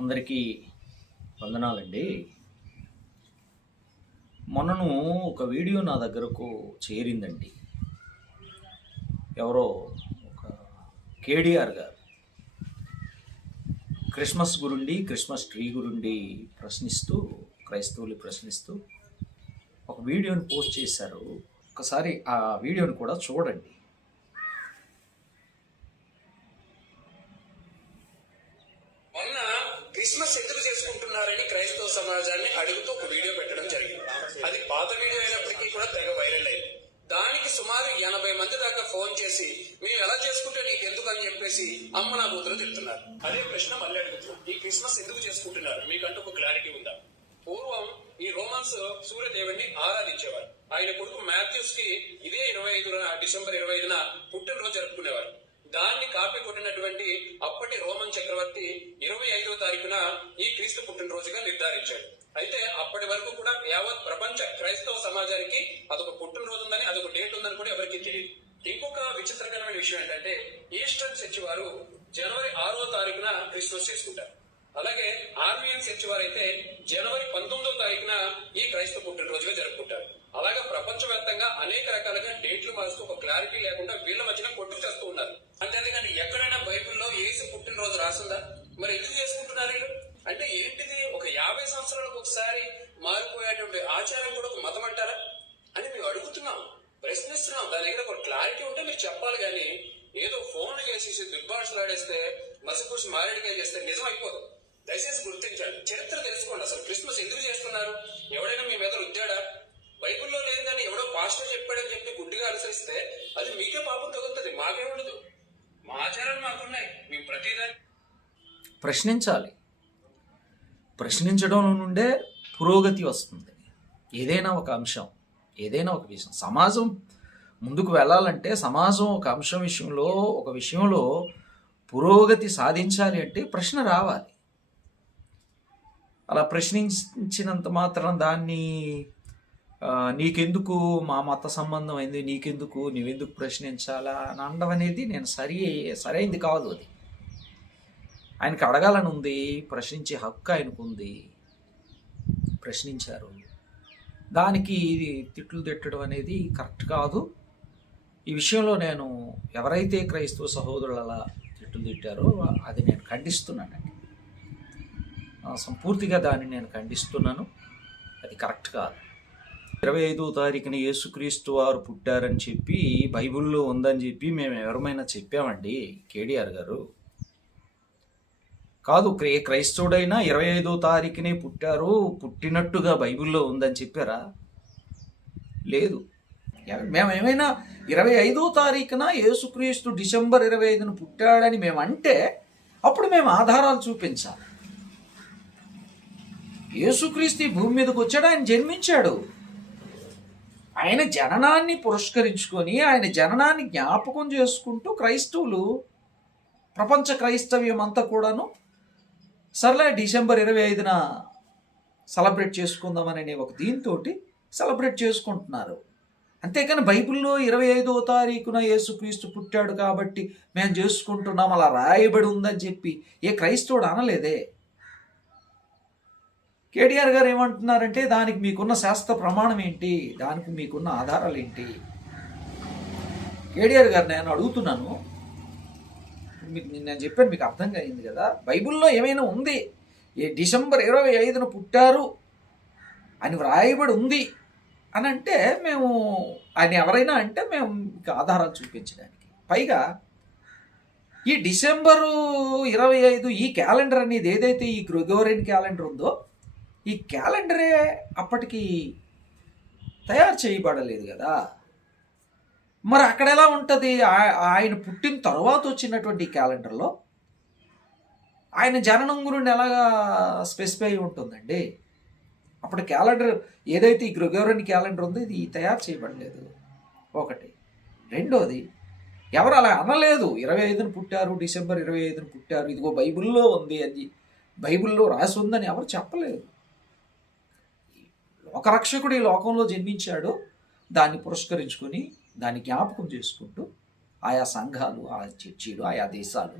అందరికీ వందనాలండి. మొన్నను ఒక వీడియో నా దగ్గరకు చేరిందండి. ఎవరో ఒక కేడిఆర్ గారు. క్రిస్మస్ గురుండి క్రిస్మస్ ట్రీ గురుండి ప్రశ్నిస్తూ క్రైస్తవులు ప్రశ్నిస్తూ ఒక వీడియోని పోస్ట్ చేశారు. ఒకసారి ఆ వీడియోని కూడా చూడండి. సుమారు ఎనభై మంది దాకా ఫోన్ చేసి మేము ఎలా చేసుకుంటే నీకు ఎందుకు అని చెప్పేసి అమ్మ నా కూతురు తిడుతున్నారు. అదే ప్రశ్న మళ్ళీ అడుగుతున్నాం ఈ క్రిస్మస్ ఎందుకు చేసుకుంటున్నారు? మీకంటూ ఒక క్లారిటీ ఉందా? పూర్వం ఈ రోమన్స్ సూర్యదేవుడిని ఆరాధించేవారు. ఆయన కొడుకు మాథ్యూస్కి ఇదే ఇరవై ఐదు డిసెంబర్ ఇరవై ఐదున పుట్టినరోజు జరుపుకునేవారు. దాన్ని కాపీ కొట్టినటువంటి అప్పటి రోమన్ చక్రవర్తి ఇరవై ఐదో తారీఖున ఈ క్రీస్తు పుట్టినరోజుగా నిర్ధారించాడు. అయితే అప్పటి వరకు కూడా యావత్ ప్రపంచ క్రైస్తవ సమాజానికి అదొక పుట్టినరోజు ఉందని అదొక డేట్ ఉందని కూడా ఎవరికి తెలియదు. ఇంకొక విచిత్రకరమైన విషయం ఏంటంటే ఈస్టర్న్ చర్చి వారు జనవరి ఆరో తారీఖున క్రిస్మస్ చేసుకుంటారు అలాగే ఆర్మీఎన్ చర్చి వారైతే జనవరి పంతొమ్మిదో తారీఖున ఈ క్రైస్తవ పుట్టినరోజుగా జరుపుకుంటారు. అలాగే ప్రపంచవ్యాప్తంగా అనేక రకాలుగా డేట్లు మారుస్తూ ఒక క్లారిటీ లేకుండా వీళ్ళ మధ్యన కొట్టు చేస్తూ ఉన్నారు. అంతేకాని ఎక్కడైనా బైబిల్లో ఏసు పుట్టినరోజు రాసిందా? మరి ఎందుకు చేసుకుంటున్నారు వీళ్ళు? అంటే ఏంటిది? ఒక యాభై సంవత్సరాలకు ఒకసారి మారిపోయేటువంటి ఆచారం కూడా ఒక మతం అంటారా? అని మేము అడుగుతున్నాం ప్రశ్నిస్తున్నాం. దాని దగ్గర ఒక క్లారిటీ ఉంటే మీరు చెప్పాలి కానీ ఏదో ఫోన్లు చేసేసి దుర్భాషలు ఆడేస్తే కూర్చి మారేడుగా చేస్తే నిజం అయిపోదు. దయచేసి గుర్తించాలి. చరిత్ర తెలుసుకోండి అసలు. క్రిస్మస్ ఎందుకు చేస్తున్నారు? ఎవడైనా మీ మీద రుద్దాడా? బైబిల్లో లేదని ఎవడో పాస్టర్ చెప్పాడని చెప్పి గుడ్డిగా అనుసరిస్తే అది మీకే పాపం తగులుతుంది. మాకే ఉండదు. మా ఆచారాలు మాకున్నాయి. మేము ప్రతిదాన్ని ప్రశ్నించాలి. ప్రశ్నించడం నుండే పురోగతి వస్తుంది. ఏదైనా ఒక అంశం ఏదైనా ఒక విషయం. సమాజం ముందుకు వెళ్ళాలంటే సమాజం ఒక అంశం విషయంలో ఒక విషయంలో పురోగతి సాధించాలి అంటే ప్రశ్న రావాలి. అలా ప్రశ్నించినంత మాత్రం దాన్ని నీకెందుకు మా మత సంబంధం అయింది నీకెందుకు? నీవెందుకు ప్రశ్నించాలా? అని అనడం అనేది నేను సరి సరైంది కాదు అది. ఆయనకి అడగాలని ఉంది ప్రశ్నించే హక్కు ఆయనకు ఉంది ప్రశ్నించారు. దానికి ఇది తిట్లు తిట్టడం అనేది కరెక్ట్ కాదు. ఈ విషయంలో నేను ఎవరైతే క్రైస్తవ సహోదరులు అలా తిట్లు తిట్టారో అది నేను ఖండిస్తున్నానండి. సంపూర్తిగా దానిని నేను ఖండిస్తున్నాను. అది కరెక్ట్ కాదు. ఇరవై ఐదో తారీఖున యేసుక్రీస్తు వారు పుట్టారని చెప్పి బైబిల్లో ఉందని చెప్పి మేము ఎవరమైనా చెప్పామండి కేడిఆర్ గారు? కాదు క్రై క్రైస్తవుడైనా ఇరవై ఐదో తారీఖునే పుట్టారు పుట్టినట్టుగా బైబిల్లో ఉందని చెప్పారా? లేదు. మేము ఏమైనా ఇరవై ఐదో తారీఖున యేసుక్రీస్తు డిసెంబర్ ఇరవై ఐదున పుట్టాడని మేము అంటే అప్పుడు మేము ఆధారాలు చూపించాలి. యేసుక్రీస్తు భూమి మీదకి వచ్చాడు ఆయన జన్మించాడు. ఆయన జననాన్ని పురస్కరించుకొని ఆయన జననాన్ని జ్ఞాపకం చేసుకుంటూ క్రైస్తవులు ప్రపంచ క్రైస్తవ్యం అంతా కూడాను సర్లే డిసెంబర్ ఇరవై ఐదున సెలబ్రేట్ చేసుకుందామనే ఒక దీంతో సెలబ్రేట్ చేసుకుంటున్నారు. అంతేకాని బైబిల్లో ఇరవై ఐదో తారీఖున యేసుక్రీస్తు పుట్టాడు కాబట్టి మేము చేసుకుంటున్నాం అలా రాయబడి ఉందని చెప్పి ఏ క్రైస్తవుడు అనలేదే. కేటీఆర్ గారు ఏమంటున్నారంటే దానికి మీకున్న శాస్త్ర ప్రమాణం ఏంటి? దానికి మీకున్న ఆధారాలు ఏంటి? కేటీఆర్ గారు నేను అడుగుతున్నాను. మీకు నేను చెప్పాను మీకు అర్థం అయింది కదా. బైబిల్లో ఏమైనా ఉంది? ఏ డిసెంబర్ ఇరవై ఐదున పుట్టారు అని వ్రాయబడి ఉంది అని అంటే మేము ఆయన ఎవరైనా అంటే మేము మీకు ఆధారాలు చూపించడానికి. పైగా ఈ డిసెంబరు ఇరవై ఐదు ఈ క్యాలెండర్ అనేది ఏదైతే ఈ గ్రెగోరియన్ క్యాలెండర్ ఉందో ఈ క్యాలెండరే అప్పటికి తయారు చేయబడలేదు కదా. మరి అక్కడ ఎలా ఉంటుంది? ఆయన పుట్టిన తర్వాత వచ్చినటువంటి ఈ క్యాలెండర్లో ఆయన జననం గురించి ఎలాగా స్పెసిఫై అయి ఉంటుందండి? అప్పుడు క్యాలెండర్ ఏదైతే ఈ గ్రెగోరియన్ క్యాలెండర్ ఉందో ఇది తయారు చేయబడలేదు. ఒకటి. రెండోది ఎవరు అలా అనలేదు. ఇరవై ఐదున పుట్టారు డిసెంబర్ ఇరవై ఐదున పుట్టారు ఇదిగో బైబిల్లో ఉంది అది బైబిల్లో రాసి ఉందని ఎవరు చెప్పలేదు. ఒక రక్షకుడు ఈ లోకంలో జన్మించాడు. దాన్ని పురస్కరించుకొని దాన్ని జ్ఞాపకం చేసుకుంటూ ఆయా సంఘాలు ఆయా చర్చీలు ఆయా దేశాలు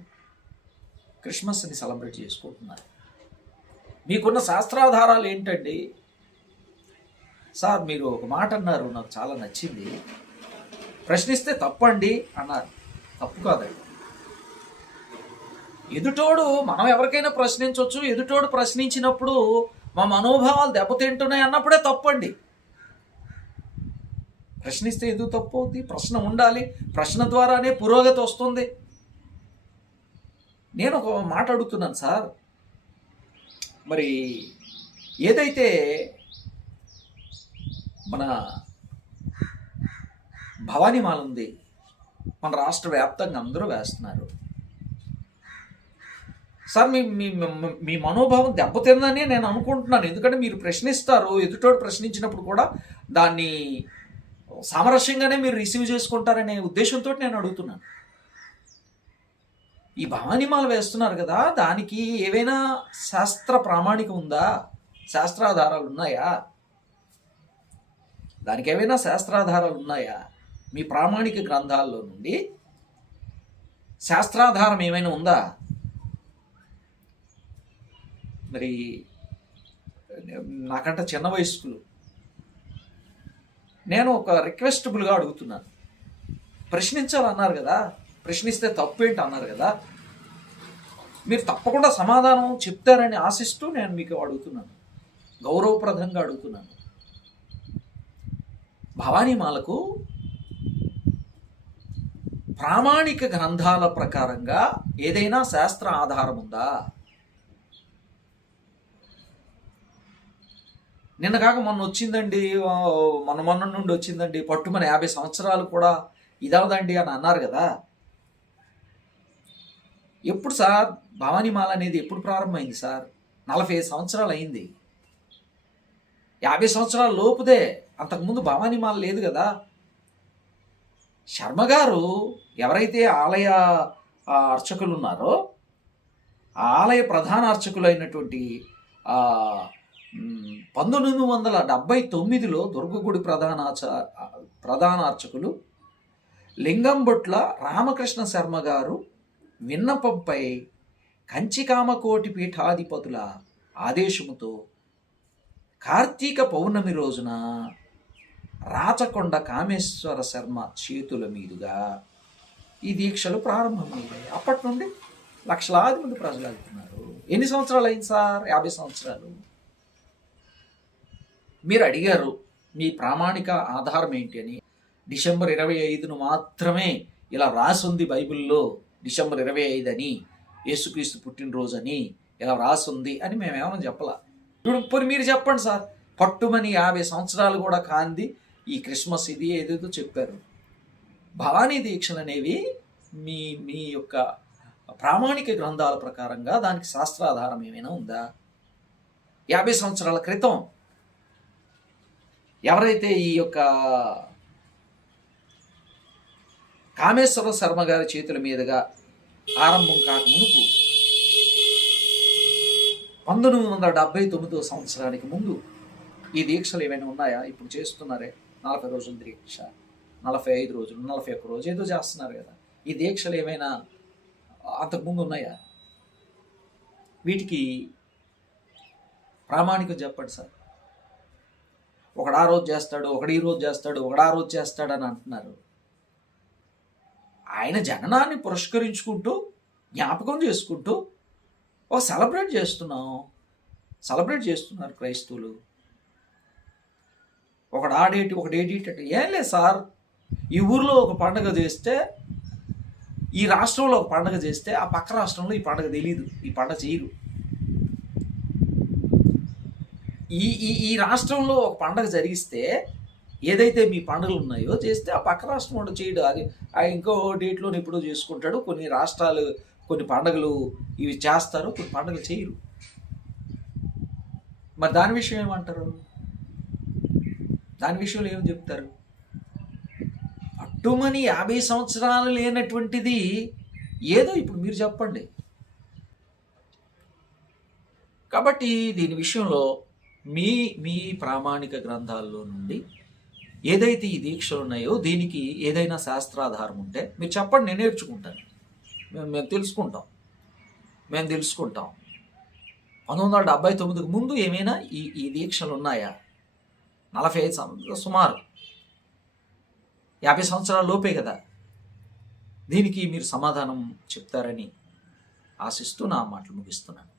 క్రిస్మస్ని సెలబ్రేట్ చేసుకుంటున్నారు. మీకున్న శాస్త్రాధారాలు ఏంటండి? సార్ మీరు ఒక మాట అన్నారు నాకు చాలా నచ్చింది. ప్రశ్నిస్తే తప్పండి అన్నారు. తప్పు కాదండి. ఎదుటోడు మనం ఎవరికైనా ప్రశ్నించవచ్చు ఎదుటోడు ప్రశ్నించినప్పుడు మా మనోభావాలు దెబ్బతింటున్నాయి అన్నప్పుడే తప్పండి. ప్రశ్నిస్తే ఎందుకు తప్పు అవుద్ది? ప్రశ్న ఉండాలి. ప్రశ్న ద్వారానే పురోగతి వస్తుంది. నేను ఒక మాట అడుగుతున్నాను సార్. మరి ఏదైతే మన భవానీమాల ఉంది మన రాష్ట్ర వ్యాప్తంగా అందరూ వేస్తున్నారు సార్ మీ మీ మీ- మనోభావం దెబ్బతిందని నేను అనుకుంటున్నాను. ఎందుకంటే మీరు ప్రశ్నిస్తారు ఎదుటోడు ప్రశ్నించినప్పుడు కూడా దాన్ని సామరస్యంగానే మీరు రిసీవ్ చేసుకుంటారనే ఉద్దేశంతో నేను అడుగుతున్నాను. ఈ భవానిమాల వేస్తున్నారు కదా దానికి ఏవైనా శాస్త్ర ప్రామాణికం ఉందా? శాస్త్రాధారాలు ఉన్నాయా? దానికి ఏవైనా శాస్త్రాధారాలు ఉన్నాయా? మీ ప్రామాణిక గ్రంథాల్లో నుండి శాస్త్రాధారం ఏమైనా ఉందా? మరి నాకంటే చిన్న వయస్కులు. నేను ఒక రిక్వెస్టబుల్గా అడుగుతున్నాను. ప్రశ్నించాలన్నారు కదా ప్రశ్నిస్తే తప్పేంటి అన్నారు కదా మీరు తప్పకుండా సమాధానం చెప్తారని ఆశిస్తూ నేను మీకు అడుగుతున్నాను. గౌరవప్రదంగా అడుగుతున్నాను. భవానీమాలకు ప్రామాణిక గ్రంథాల ప్రకారంగా ఏదైనా శాస్త్ర ఆధారం ఉందా? నిన్న కాక మొన్న వచ్చిందండి మొన్న మొన్న నుండి వచ్చిందండి పట్టుమని యాభై సంవత్సరాలు కూడా ఇదవదండి అని అన్నారు కదా. ఎప్పుడు సార్? భవానీమాల అనేది ఎప్పుడు ప్రారంభమైంది సార్? నలభై ఐదు సంవత్సరాలు అయింది. యాభై సంవత్సరాల లోపుదే అంతకుముందు భవానీమాల లేదు కదా. శర్మ గారు ఎవరైతే ఆలయ అర్చకులు ఉన్నారో ఆలయ ప్రధాన అర్చకులు అయినటువంటి పంతొమ్మిది వందల డెబ్బై తొమ్మిదిలో దుర్గగుడి ప్రధానాచ ప్రధాన అర్చకులు లింగంబొట్ల రామకృష్ణ శర్మ గారు విన్నపంపై కంచికామకోటి పీఠాధిపతుల ఆదేశముతో కార్తీక పౌర్ణమి రోజున రాచకొండ కామేశ్వర శర్మ చేతుల మీదుగా ఈ దీక్షలు ప్రారంభమయ్యాయి. అప్పటి నుండి లక్షలాది మంది ప్రజలు వెళ్తున్నారు. ఎన్ని సంవత్సరాలు అయింది సార్? యాభై సంవత్సరాలు. మీరు అడిగారు మీ ప్రామాణిక ఆధారం ఏంటి అని. డిసెంబర్ ఇరవై ఐదును మాత్రమే ఇలా రాసుంది బైబిల్లో డిసెంబర్ ఇరవై ఐదు అని యేసుక్రీస్తు పుట్టినరోజు అని ఇలా రాసుంది అని మేమేమని చెప్పలా? ఇప్పుడు మీరు చెప్పండి సార్. పట్టుమని యాభై సంవత్సరాలు కూడా కాంది ఈ క్రిస్మస్ ఇది ఏదేదో చెప్పారు. భవానీ దీక్షలు అనేవి మీ మీ యొక్క ప్రామాణిక గ్రంథాల ప్రకారంగా దానికి శాస్త్రాధారం ఏమైనా ఉందా? యాభై సంవత్సరాల క్రితం ఎవరైతే ఈ యొక్క కామేశ్వర శర్మ గారి చేతుల మీదుగా ఆరంభం కాక మునుపు పంతొమ్మిది వందల డెబ్బై తొమ్మిదో సంవత్సరానికి ముందు ఈ దీక్షలు ఏమైనా ఉన్నాయా? ఇప్పుడు చేస్తున్నారే. నలభై రోజుల దీక్ష నలభై ఐదు రోజులు నలభై ఒక్క రోజు ఏదో చేస్తున్నారు కదా. ఈ దీక్షలు ఏమైనా అంతకుముందు ఉన్నాయా? వీటికి ప్రామాణికం చెప్పండి సార్. ఒకడు ఆ రోజు చేస్తాడు ఒకడు ఈ రోజు చేస్తాడు ఒకడు ఆ రోజు చేస్తాడు అని అంటున్నారు. ఆయన జననాన్ని పురస్కరించుకుంటూ జ్ఞాపకం చేసుకుంటూ ఒక సెలబ్రేట్ చేస్తున్నాం సెలబ్రేట్ చేస్తున్నారు క్రైస్తవులు. ఒకడు ఆ ఒకటి అంటే ఏం లేదు సార్. ఈ ఊర్లో ఒక పండగ చేస్తే ఈ రాష్ట్రంలో ఒక పండగ చేస్తే ఆ పక్క రాష్ట్రంలో ఈ పండగ తెలియదు ఈ పండగ చేయరు. ఈ ఈ ఈ రాష్ట్రంలో ఒక పండగ జరిగిస్తే ఏదైతే మీ పండుగలు ఉన్నాయో చేస్తే ఆ పక్క రాష్ట్రం వాడు చేయడు. అది ఆ ఇంకో డేట్లో ఎప్పుడో చేసుకుంటాడు. కొన్ని రాష్ట్రాలు కొన్ని పండుగలు ఇవి చేస్తారు కొన్ని పండుగలు చేయరు. మరి దాని విషయం ఏమంటారు? దాని విషయంలో ఏం చెప్తారు? అట్టుమని యాభై సంవత్సరాలు లేనటువంటిది ఏదో ఇప్పుడు మీరు చెప్పండి. కాబట్టి దీని విషయంలో మీ మీ ప్రామాణిక గ్రంథాల్లో నుండి ఏదైతే ఈ దీక్షలు ఉన్నాయో దీనికి ఏదైనా శాస్త్రాధారం ఉంటే మీరు చెప్పండి నేను నేర్చుకుంటాను. మేము మేము తెలుసుకుంటాం. మేము తెలుసుకుంటాం. పంతొమ్మిది వందల డెబ్బై తొమ్మిదికి ముందు ఏమైనా ఈ ఈ దీక్షలు ఉన్నాయా? నలభై ఐదు సంవత్సరాలు సుమారు. యాభై సంవత్సరాల లోపే కదా. దీనికి మీరు సమాధానం చెప్తారని ఆశిస్తూ నా మాటలు ముగిస్తున్నాను.